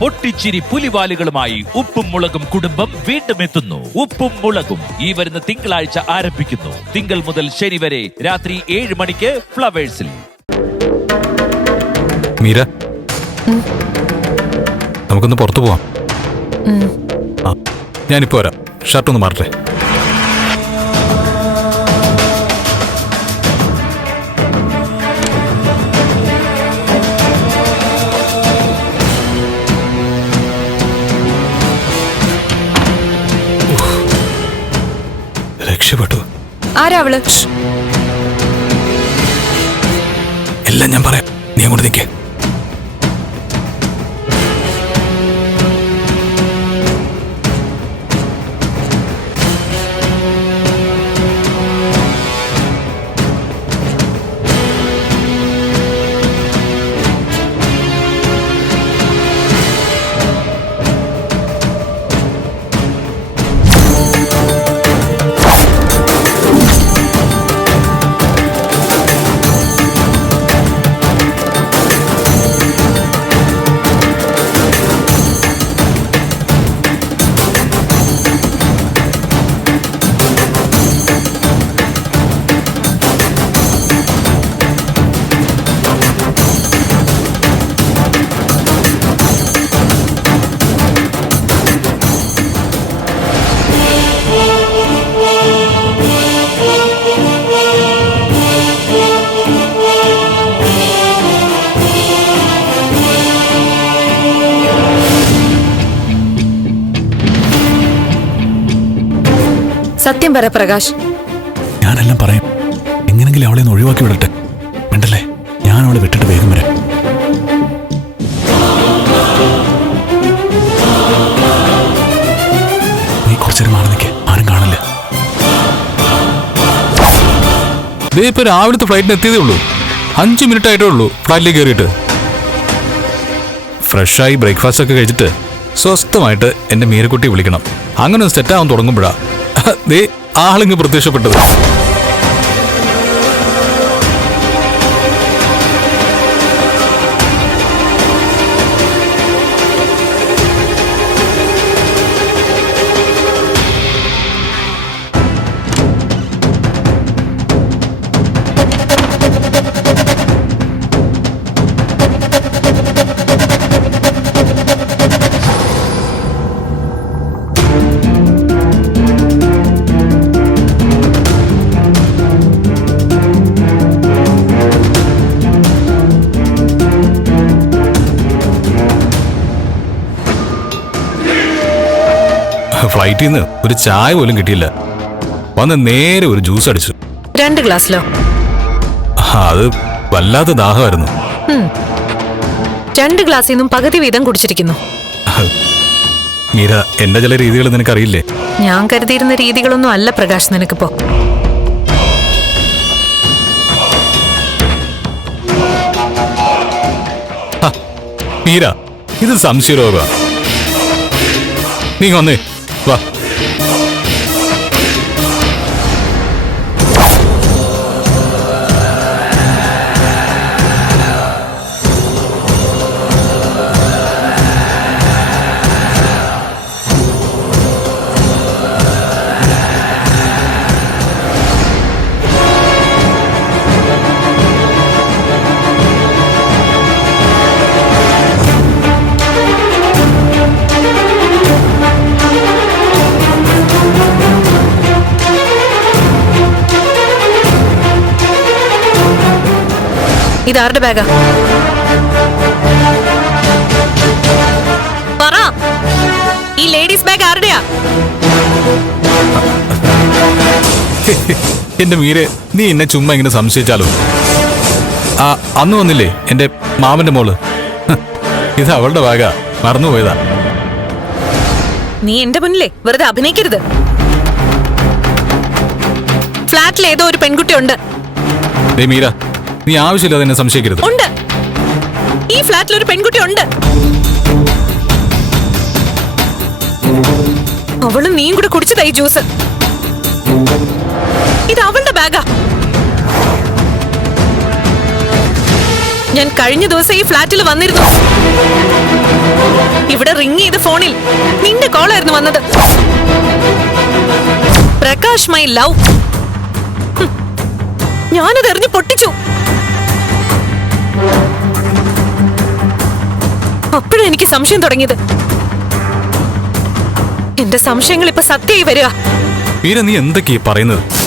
പൊട്ടിച്ചിരി പുലിവാലുകളുമായി ഉപ്പും മുളകും കുടുംബം വീണ്ടും എത്തുന്നു. ഉപ്പും മുളകും ഈ വരുന്ന തിങ്കളാഴ്ച ആരംഭിക്കുന്നു. തിങ്കൾ മുതൽ ശനി വരെ രാത്രി 7 മണിക്ക് ഫ്ലവേഴ്സിൽ. മീര, നമുക്കൊന്ന് പുറത്തു പോവാം. ഞാനിപ്പോ വരാം. ഷർട്ട് ഒന്ന് മാറട്ടെ. രക്ഷപ്പെട്ടു. ആരാ അവള്? എല്ലാം ഞാൻ പറയാം, നീ അങ്ങോട്ട് നിൽക്കേ. സത്യം പറ പ്രകാശ്. ഞാനെല്ലാം പറയാം. എങ്ങനെങ്കിലും അവളെ ഒന്ന് ഒഴിവാക്കി വിടട്ടെ. വേണ്ടല്ലേ, ഞാൻ അവളെ വിട്ടിട്ട് വേഗം വരാം. നീ കുറച്ചേരം മാറി നിൽക്കേ, ആരും കാണില്ല. ഇപ്പൊ രാവിലത്തെ ഫ്ലൈറ്റിന് എത്തിയതേ ഉള്ളൂ. 5 മിനിറ്റ് ആയിട്ടേ ഉള്ളൂ ഫ്ലൈറ്റിലേക്ക് കയറിയിട്ട്. ഫ്രഷായി ബ്രേക്ക്ഫാസ്റ്റ് ഒക്കെ കഴിച്ചിട്ട് സ്വസ്ഥമായിട്ട് എന്റെ മീരക്കുട്ടി വിളിക്കണം. അങ്ങനെ ഒന്ന് സെറ്റാവാൻ തുടങ്ങുമ്പോഴാ ദേ ആളിങ്ങ് പ്രത്യക്ഷപ്പെട്ടത്. ഫ്ലൈറ്റിൽ നിന്ന് ഒരു ചായ പോലും കിട്ടിയില്ല. വന്ന് നേരെ ഒരു ജ്യൂസ് അടിച്ചു. 2 ഗ്ലാസ്സിലോ? അത് വല്ലാത്ത ദാഹമായിരുന്നു. 2 ഗ്ലാസ്സിൽ നിന്നും പകുതി വീതം കുടിച്ചിരിക്കുന്നു. മീര, എന്റെ ചില രീതികൾ നിനക്കറിയില്ലേ? ഞാൻ കരുതിയിരുന്ന രീതികളൊന്നും അല്ല പ്രകാശ് നിനക്കിപ്പോ. മീര, ഇത് സംശയരോഗ. നീ വന്നേ, വാ. ഇതാരുടെ ബാഗാ? പറ, ഈ ലേഡീസ് ബാഗ് ആരുടെയാ? എന്റെ മീരെ, നീ എന്നെ ചുമ്മാ ഇങ്ങനെ സംശയിച്ചാലോ? അന്ന് വന്നില്ലേ എന്റെ മാമന്റെ മോള്? ഇത് അവളുടെ ബാഗാ, മറന്നുപോയതാ. നീ എന്റെ മുന്നിലേ വെറുതെ അഭിനയിക്കരുത്. ഫ്ലാറ്റിൽ ഏതോ ഒരു പെൺകുട്ടി ഉണ്ട്. മീര, നീ ആവശ്യമില്ലാതെ എന്നെ സംശയിക്കരുത്. ഉണ്ട്, ഈ ഫ്ലാറ്റിൽ ഒരു പെൺകുട്ടി ഉണ്ട്. അവളും നീയും കൂടെ കുടിച്ചതായി ജ്യൂസ്. ഇത് അവളുടെ ബാഗാ. ഞാൻ കഴിഞ്ഞ ദിവസം ഈ ഫ്ലാറ്റിൽ വന്നിരുന്നു. ഇവിടെ റിങ് ചെയ്ത ഫോണിൽ നിന്റെ കോളായിരുന്നു വന്നത്. Prakash my love. ഞാനത് എറിഞ്ഞ് പൊട്ടിച്ചു. അപ്പോഴാ എനിക്ക് സംശയം തുടങ്ങിയത്. എന്റെ സംശയങ്ങൾ ഇപ്പൊ സത്യമായി വരിക. മീര, നീ എന്തൊക്കെയാ പറയുന്നത്?